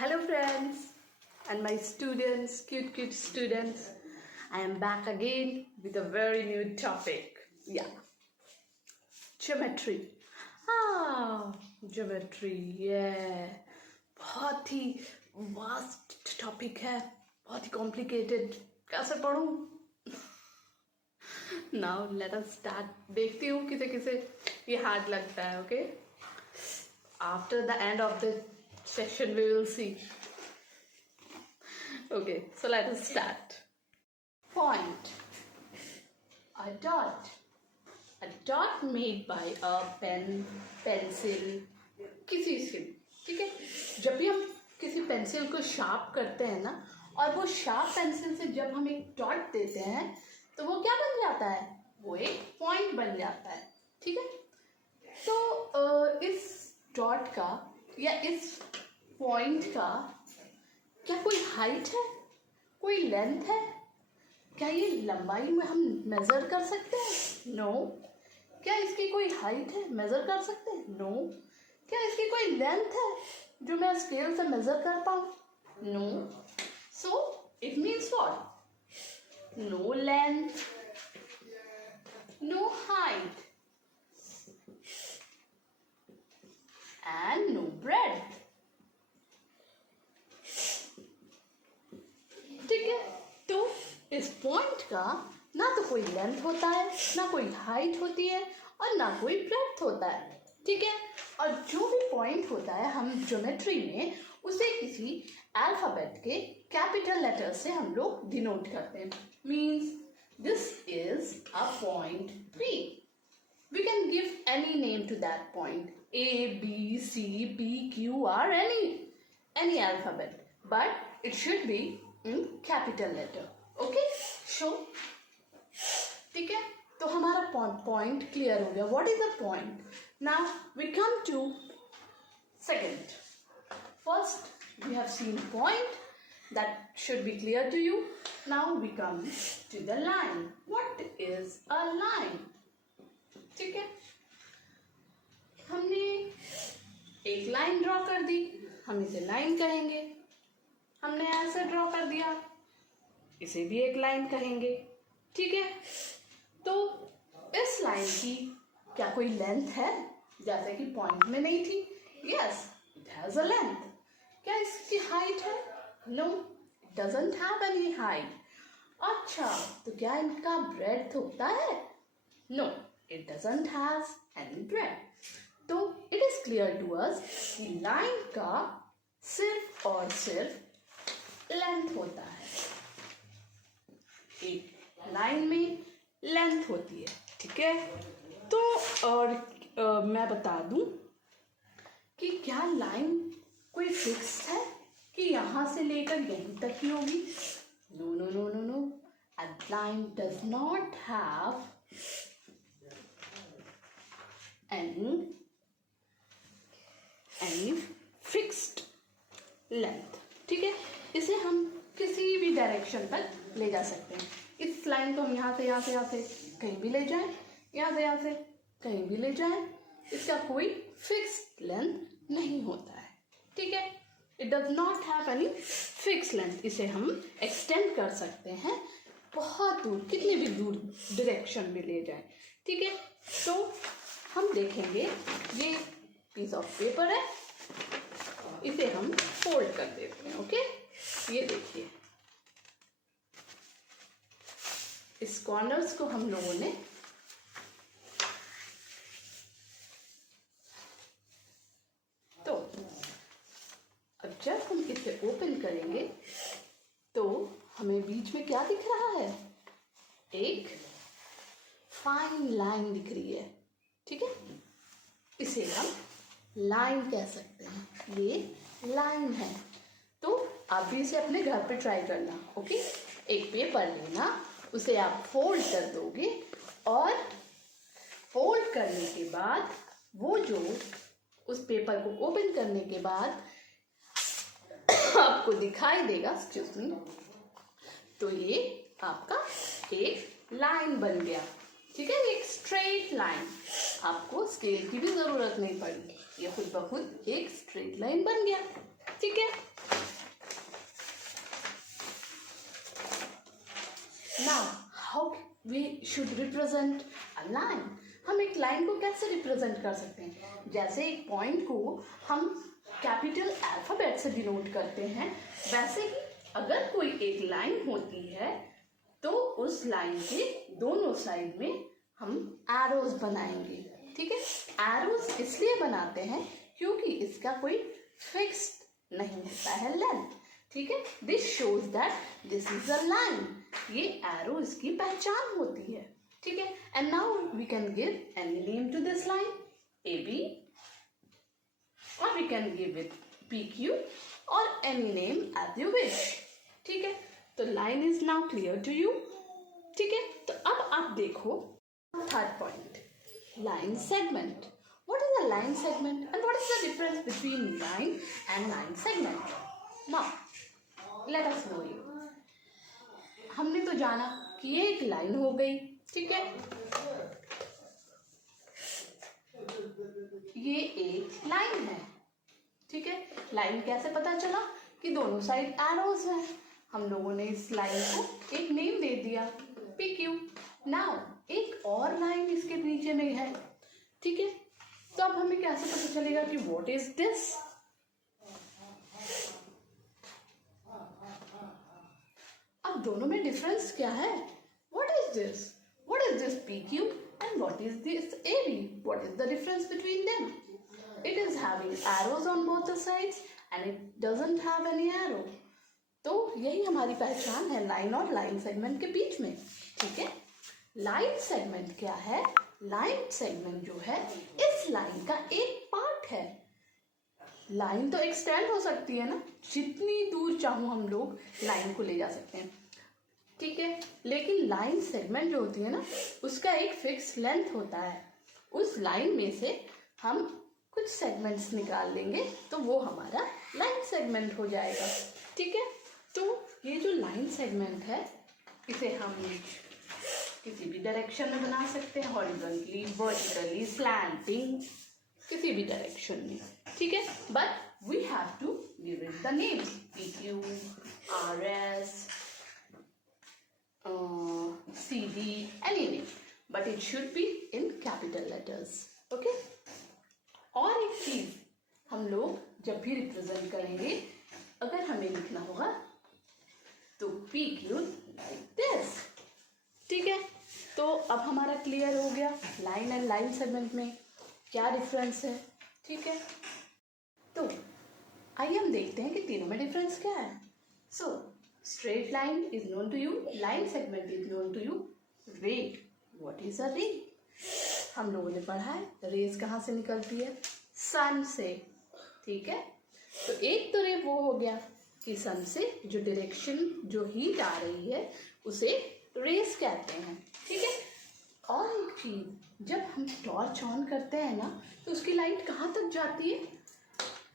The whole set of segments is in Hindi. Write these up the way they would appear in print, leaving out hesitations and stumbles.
Hello friends and my students, cute students. I am back again with a very new topic. Yeah, geometry. Geometry. Yeah. बहुत ही वास्ट टॉपिक है, बहुत ही कॉम्प्लिकेटेड. कैसे पढ़ूं? Now let us start. देखती हूँ किसे किसे ये हार्ड लगता है. Okay, after the end of the session we will see. Okay, so let us start. Point. A dot. A dot made by a pen, pencil, किसी से. ठीक है, जब भी हम किसी पेंसिल को शार्प करते हैं ना, और वो शार्प पेंसिल से जब हम एक डॉट देते हैं तो वो क्या बन जाता है? वो एक पॉइंट बन जाता है. ठीक है, तो इस डॉट का या इस पॉइंट का क्या कोई हाइट है, कोई लेंथ है? क्या ये लंबाई में हम मेजर कर सकते हैं? नो. क्या इसकी कोई हाइट है, मेजर कर सकते हैं? नो. क्या इसकी कोई लेंथ है जो मैं स्केल से मेजर कर पाऊँ? No. So it means what? No length, no height and no breadth. ठीक है, तो इस पॉइंट का ना तो कोई लेंथ होता है, ना कोई हाइट होती है, और ना कोई ब्रेड्थ होता है. ठीक है, और जो भी पॉइंट होता है हम ज्योमेट्री में उसे किसी अल्फाबेट के कैपिटल लेटर से हम लोग डिनोट करते हैं. Means this is a point P. We can give any name to that point. A, B, C, P, Q, R, any alphabet. But it should be in capital letter. Okay? So, ठीक है? तो हमारा point clear हो गया. What is the point? Now, we come to second. First, we have seen point. That should be clear to you. Now, we come to the line. What is a line? ठीक है, हमने एक लाइन ड्रॉ कर दी, हम इसे लाइन कहेंगे. हमने ऐसे ड्रॉ कर दिया, इसे भी एक लाइन कहेंगे. ठीक है, तो इस लाइन की क्या कोई लेंथ है, जैसे कि पॉइंट में नहीं थी? Yes, it has a length. क्या इसकी हाइट है? No, it doesn't have any height. अच्छा, तो क्या इनका ब्रेड्थ होता है? No, it doesn't have any breadth. तो it is clear to us कि लाइन का सिर्फ और सिर्फ लेंथ होता है. एक लाइन में लेंथ होती है. ठीक है, तो और मैं बता दूं कि क्या लाइन कोई फिक्स है कि यहाँ से लेकर यहीं तक ही होगी? No no no no no. A line does not have any fixed length. ठीक है, इसे हम किसी भी डायरेक्शन तक ले जा सकते हैं. इस लाइन को हम यहाँ से कहीं भी ले जाएं, यहाँ से कहीं भी ले जाएं. इसका कोई फिक्स्ड लेंथ नहीं होता है. ठीक है, it does not have any fix length. इसे हम एक्सटेंड कर सकते हैं बहुत दूर, कितने भी दूर डायरेक्शन में ले जाएं. ठीक है, तो हम देखेंगे ये पीस ऑफ पेपर है, इसे हम फोल्ड कर देते हैं. ओके, ये देखिए, इस कॉर्नर्स को हम लोगों ने तो अब जब हम इसे ओपन करेंगे तो हमें बीच में क्या दिख रहा है? एक फाइन लाइन दिख रही है. ठीक है, इसे हम लाइन कह सकते हैं. ये लाइन है. तो आप भी इसे अपने घर पे ट्राई करना. ओके, एक पेपर लेना, उसे आप फोल्ड कर दोगे, और फोल्ड करने के बाद वो जो उस पेपर को ओपन करने के बाद आपको दिखाई देगा, एक्सक्यूज मी, तो ये आपका एक लाइन बन गया. ठीक है, एक स्ट्रेट लाइन. आपको स्केल की भी जरूरत नहीं पड़ी, ये खुद ब खुद एक स्ट्रेट लाइन बन गया. ठीक है, रिप्रेजेंट अ लाइन? हम एक लाइन को कैसे रिप्रेजेंट कर सकते हैं? जैसे एक पॉइंट को हम कैपिटल अल्फाबेट से डिनोट करते हैं, वैसे ही अगर कोई एक लाइन होती है तो उस लाइन के दोनों साइड में हम एरोज बनाएंगे। ठीक है, एरोज इसलिए बनाते हैं क्योंकि इसका कोई फिक्स्ड नहीं होता है लेंथ। ठीक है, this shows that this is a line. ये एरो इसकी पहचान होती है। ठीक है, and now we can give any name to this line, A B, और we can give it P Q, और any name as you wish. ठीक है, तो line is now clear to you. ठीक है, तो अब आप देखो third point, line segment. What is a line segment and what is the difference between line and line segment? Now, let us know you. हमने तो जाना कि ये एक लाइन हो गई। ठीक है, ये एक लाइन है। ठीक है, लाइन कैसे पता चला? कि दोनों साइड एरोज हैं। हम लोगों ने इस लाइन को एक नेम दे दिया, पी क्यू। नाउ एक और लाइन इसके नीचे में है। ठीक है, तो अब हमें कैसे पता चलेगा कि व्हाट इज दिस? अब दोनों में डिफरेंस क्या है? What is this? What is this P Q and what is this A B? What is the difference between them? It is having arrows on both the sides and it doesn't have any arrow. तो यही हमारी पहचान है लाइन और लाइन सेगमेंट के बीच में। ठीक है, लाइन सेगमेंट क्या है? लाइन सेगमेंट जो है इस लाइन का एक पार्ट है। लाइन तो एक्सटेंड हो सकती है ना, जितनी दूर चाहो हम लोग लाइन को ले जा सकते हैं। ठीक है, लेकिन लाइन सेगमेंट जो होती है ना, उसका एक फिक्स लेंथ होता है। उस लाइन में से हम कुछ सेगमेंट्स निकाल लेंगे तो वो हमारा लाइन सेगमेंट हो जाएगा। ठीक है, तो ये जो लाइन सेगमेंट है इसे हम किसी भी डायरेक्शन में बना सकते हैं, हॉरिजॉन्टली, वर्टिकली, स्लैंटिंग, किसी भी डायरेक्शन में। ठीक है, but we have to give it the name, P Q, R S, C D, any name, but it should be in capital letters. Okay, और एक चीज हम लोग जब भी रिप्रेजेंट करेंगे, अगर हमें लिखना होगा तो पी क्यू लाइक दिस। ठीक है, तो अब हमारा क्लियर हो गया लाइन एंड लाइन सेगमेंट में क्या डिफरेंस है। ठीक है, तो आइए हम देखते हैं कि तीनों में डिफरेंस क्या है। So straight line is known to you, line segment is known to you, ray. What is a ray? हम लोगों ने पढ़ा है रेज कहाँ से निकलती है? सन से। ठीक है, तो एक तो रे वो हो गया कि सन से जो डायरेक्शन, जो हीट आ रही है उसे रेस कहते हैं। ठीक है, और एक चीज, जब हम टॉर्च ऑन करते हैं ना तो उसकी लाइट कहाँ तक जाती है?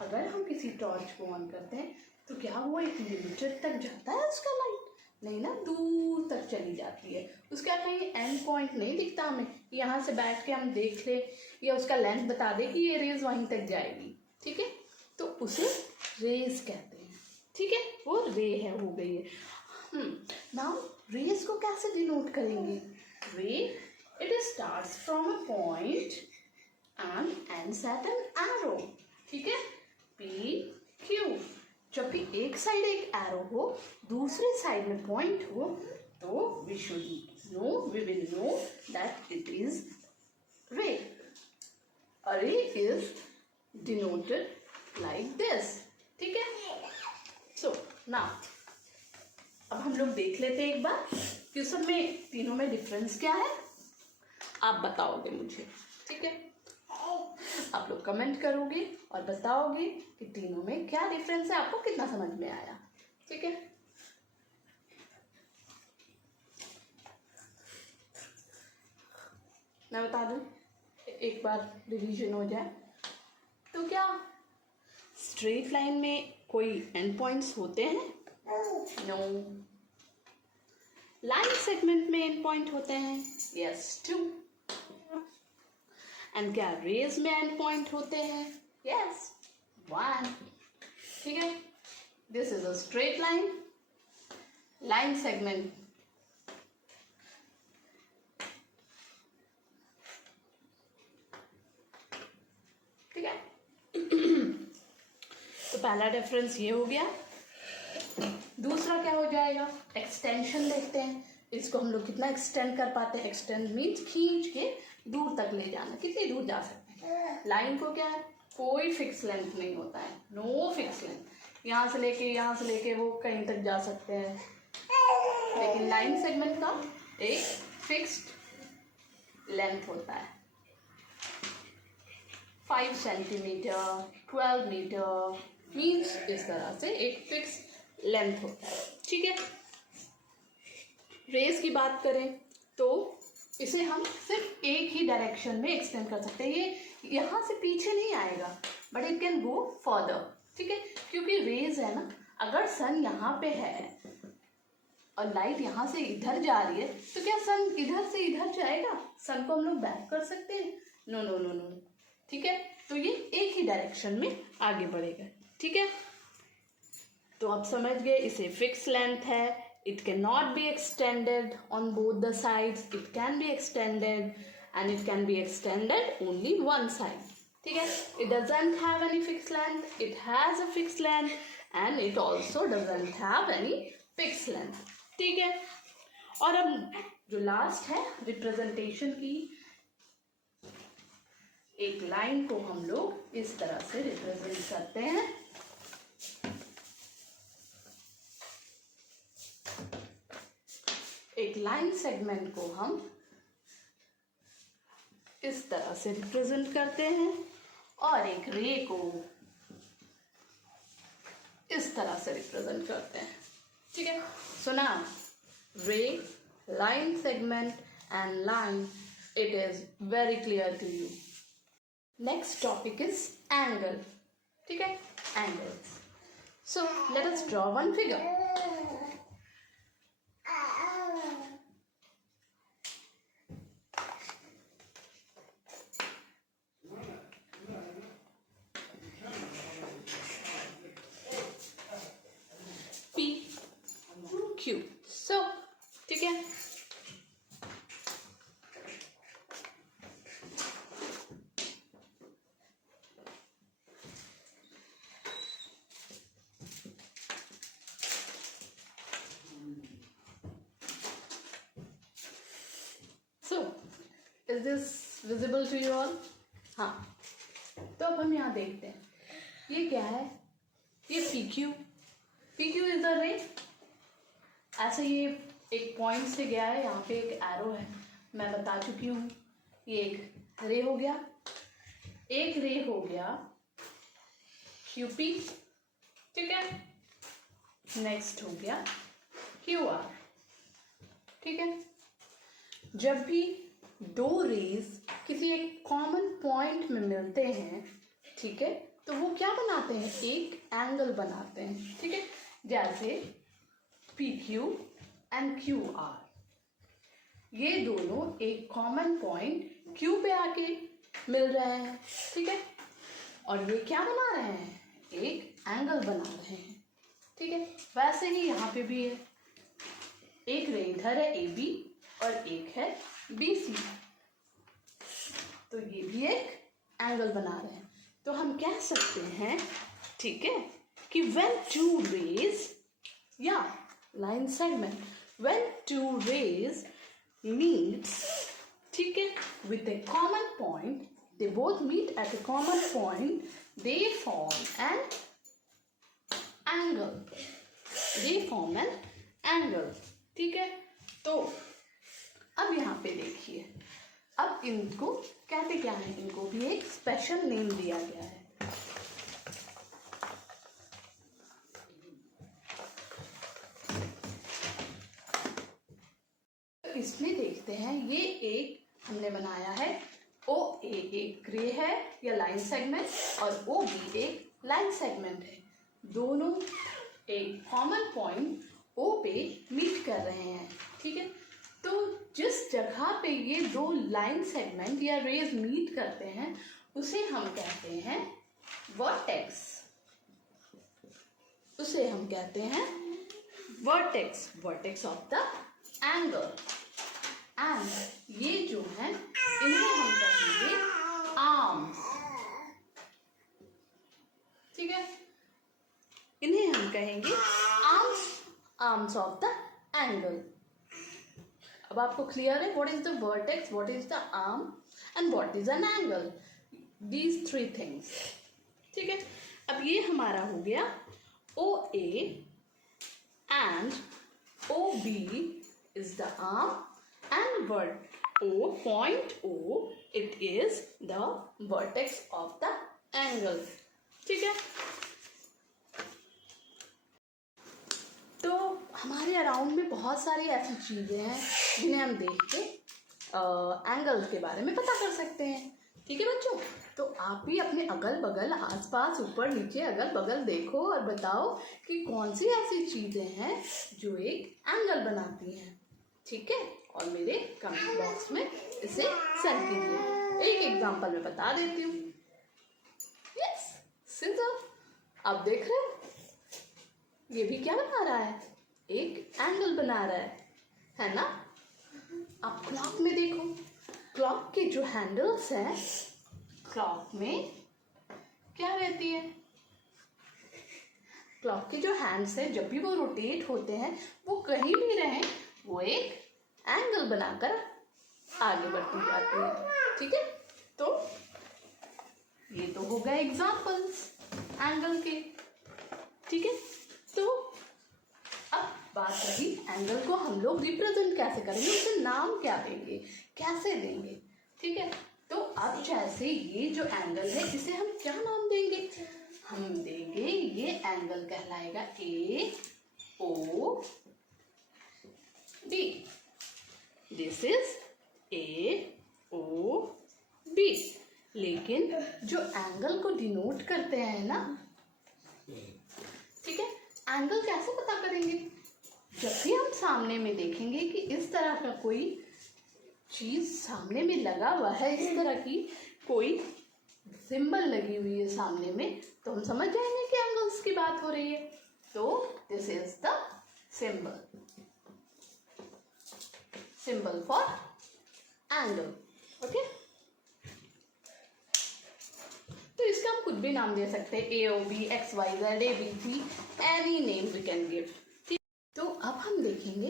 अगर हम किसी टॉर्च को ऑन करते हैं तो क्या वो एक लिमिटेड तक जाता है उसका लाइट? नहीं ना, दूर तक चली जाती है। उसका कहीं एंड पॉइंट नहीं दिखता हमें, यहाँ से बैठ के हम देख ले या उसका लेंथ बता दे कि ये रेज वहीं तक जाएगी। ठीक है, तो उसे रेज कहते हैं। ठीक है, वो रे है, हो गई है। नाउ रेज को कैसे डिनोट करेंगे? रे, it starts from a point and ends at an arrow. ठीक है, पी क्यू। जब भी एक साइड एक एरो हो, दूसरे साइड में पॉइंट हो, तो we will know that it is ray. A रे इज डिनोटेड लाइक दिस। ठीक है, सो नाउ अब हम लोग देख लेते हैं एक बार कि सब में तीनों में डिफरेंस क्या है। आप बताओगे मुझे। ठीक है, आप लोग कमेंट करोगे और बताओगे कि तीनों में क्या डिफरेंस है, आपको कितना समझ में आया। ठीक है, मैं बता दूं, एक बार रिवीजन हो जाए तो क्या स्ट्रेट लाइन में कोई एंड पॉइंट्स होते हैं? नो। लाइन सेगमेंट में एंड पॉइंट होते हैं? यस, 2। एंड क्या रेज में एंड पॉइंट होते हैं? यस, 1। ठीक है, this is a straight line. Line segment पहला डिफरेंस ये हो गया। दूसरा क्या हो जाएगा, एक्सटेंशन देखते हैं। इसको हम लोग कितना एक्सटेंड कर पाते हैं। एक्सटेंड मीन्स खींच के दूर तक ले जाना। कितनी दूर जा सकते हैं। लाइन को क्या है, कोई फिक्स लेंथ नहीं होता है, नो फिक्स लेंथ। यहाँ से लेके वो कहीं तक जा सकते हैं, लेकिन लाइन सेगमेंट का एक फिक्स्ड लेंथ होता है। 5 सेंटीमीटर, 12 मीटर मीन्स इस तरह से एक फिक्स लेंथ होता है। ठीक है। रेस की बात करें तो इसे हम सिर्फ एक ही डायरेक्शन में एक्सटेंड कर सकते हैं। ये यहाँ से पीछे नहीं आएगा, but it can go further. ठीक है, क्योंकि रेज है ना, अगर सन यहाँ पे है और लाइट यहाँ से इधर जा रही है, तो क्या सन इधर से इधर जाएगा? सन को हम लोग बैक कर सकते हैं? No no no no. ठीक है, तो ये एक ही डायरेक्शन में आगे बढ़ेगा। ठीक है, तो आप समझ गए, इसे फिक्स लेंथ है। It cannot be extended on both the sides. It can be extended and it can be extended only one side. ठीक है, it doesn't have any fixed length. It has a fixed length and it also doesn't have any fixed length. ठीक है, और अब जो लास्ट है रिप्रेजेंटेशन की, एक लाइन को हम लोग इस तरह से रिप्रेजेंट करते हैं। एक लाइन सेगमेंट को हम इस तरह से रिप्रेजेंट करते हैं और एक रे को इस तरह से रिप्रेजेंट करते हैं। ठीक है, so now ray, line segment and line, it is very clear to you. Next topic is angle. ठीक है, angles. So let us draw one figure. Q. So, ठीक है, so is this visible to you all? हाँ, तो अब हम यहाँ देखते हैं, ये क्या है, ये PQ इज अ रे। ऐसे ये एक पॉइंट से गया है, यहाँ पे एक एरो है, मैं बता चुकी हूँ। ये एक रे हो गया, एक रे हो गया QP। ठीक है, नेक्स्ट हो गया QR। ठीक है, जब भी दो रेज किसी एक कॉमन पॉइंट में मिलते हैं, ठीक है, तो वो क्या बनाते हैं, एक एंगल बनाते हैं। ठीक है, जैसे PQ एंड QR, ये दोनों एक कॉमन पॉइंट Q पे आके मिल रहे हैं। ठीक है, और ये क्या बना रहे हैं, एक एंगल बना रहे हैं। ठीक है, वैसे ही यहाँ पे भी है, एक रे इधर है AB और एक है BC, तो ये भी एक एंगल बना रहे हैं। तो हम कह सकते हैं, ठीक है, कि when two rays, या line segment, when two rays meets, ठीक है, with a common point, they both meet at a common point, they form an angle. They form an angle. ठीक है, तो अब यहाँ पे देखिए, अब इनको कहते क्या है, इनको भी एक स्पेशल नेम दिया गया है। इसमें देखते हैं, ये एक हमने बनाया है OA, एक रे है या लाइन सेगमेंट, और OB एक लाइन सेगमेंट है। दोनों एक कॉमन पॉइंट O पे मीट कर रहे हैं। ठीक है, तो जिस जगह पे ये दो लाइन सेगमेंट या रेज मीट करते हैं, उसे हम कहते हैं वर्टेक्स। उसे हम कहते हैं vertex, vertex of the angle. And ये जो है, इन्हें हम कहेंगे आर्म्स। ठीक है, इन्हें हम कहेंगे आर्म्स ऑफ द एंगल। अब आपको क्लियर है what is the vertex, what is the arm and what is an angle, these three things. ठीक है, अब ये हमारा हो गया O A and O B is the arm and O, point O, it is the vertex of the angle। ठीक है, तो हमारे अराउंड में बहुत सारी ऐसी चीजें हैं जिन्हें हम देख के एंगल्स के बारे में पता कर सकते हैं। ठीक है बच्चों, तो आप भी अपने अगल बगल, आसपास, ऊपर नीचे, अगल बगल देखो और बताओ कि कौन सी ऐसी चीजें हैं जो एक एंगल बनाती हैं। ठीक है, और मेरे कमेंट बॉक्स में इसे सेंड कीजिए। एक एग्जांपल मैं बता देती हूँ। यस, सीजर, आप देख रहे हो ये भी क्या बना रहा है, एक एंगल बना रहा है ना। आप क्लॉक में देखो, क्लॉक के जो हैंडल्स हैं, क्लॉक में क्या रहती है, क्लॉक के जो हैंड्स हैं जब भी वो रोटेट होते हैं वो कहीं भी रहें वो एक एंगल बनाकर आगे बढ़ती जाती है। ठीक है, तो ये तो हो गए एग्जाम्पल्स एंगल के। ठीक है, तो अब बात रही एंगल को हम लोग रिप्रेजेंट कैसे करेंगे, उसे नाम क्या देंगे, कैसे देंगे। ठीक है, तो अब जैसे ये जो एंगल है इसे हम क्या नाम देंगे, हम देंगे ये एंगल कहलाएगा A O D. This is A O B. लेकिन जो एंगल को डिनोट करते हैं ना, ठीक है, एंगल कैसे पता करेंगे, जब भी हम सामने में देखेंगे कि इस तरह का कोई चीज सामने में लगा हुआ है, इस तरह की कोई सिंबल लगी हुई है सामने में, तो हम समझ जाएंगे कि एंगल्स की बात हो रही है। तो this is the symbol for angle. Okay, तो इसका हम कुछ भी नाम दे सकते हैं, A O B, X Y Z, A B C, any name we can give. ठीक, तो अब हम देखेंगे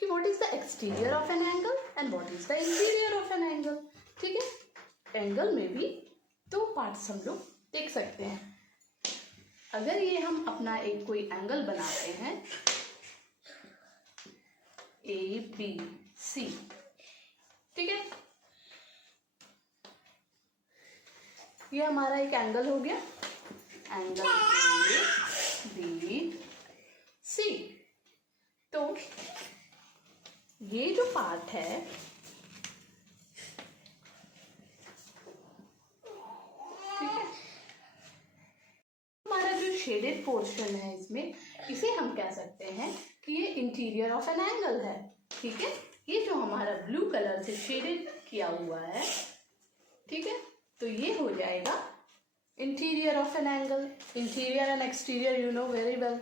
कि what is the exterior of an angle and what is the interior of an angle. ठीक है, एंगल में भी दो पार्ट्स हम लोग देख सकते हैं। अगर ये हम अपना एक कोई एंगल बनाते हैं ए बी सी, ठीक है, ये हमारा एक एंगल हो गया, एंगल ए बी सी। तो ये जो पार्ट है, ठीक है, हमारा जो शेडेड पोर्शन है इसमें, इसे हम कह सकते हैं कि ये इंटीरियर ऑफ एन एंगल है। ठीक है, ये जो हमारा ब्लू कलर से शेडेड किया हुआ है, ठीक है, तो ये हो जाएगा interior of an angle. Interior and exterior you know very well.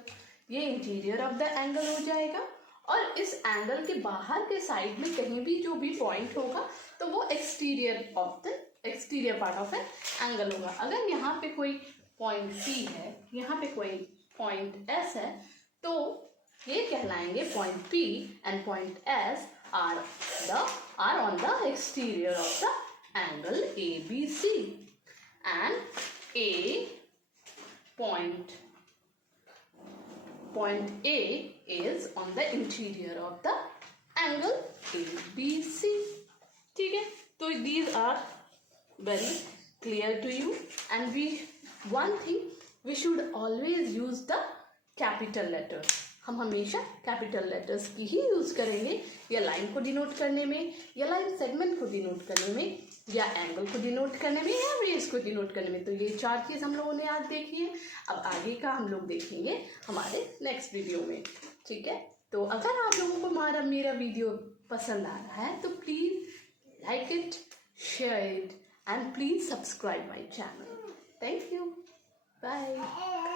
ये इंटीरियर ऑफ द एंगल हो जाएगा, और इस एंगल के बाहर के साइड में कहीं भी जो भी पॉइंट होगा तो वो exterior part of an angle होगा। अगर यहाँ पे कोई पॉइंट P है, यहाँ पे कोई पॉइंट S है, तो ये कहलाएंगे point P and point S are on the exterior of the angle ABC, and point A is on the interior of the angle ABC। ठीक है, तो these are very clear to you, and one thing we should always use the capital letters। हम हमेशा कैपिटल लेटर्स की ही यूज करेंगे, या लाइन को डिनोट करने में, या लाइन सेगमेंट को डिनोट करने में, या एंगल को डिनोट करने में, या रेस को डिनोट करने में। तो ये चार चीज हम लोगों ने आज देखी है। अब आगे का हम लोग देखेंगे हमारे नेक्स्ट वीडियो में। ठीक है, तो अगर आप लोगों को मेरा वीडियो पसंद आ रहा है तो please like it, share it, and please subscribe my channel. Thank you, bye.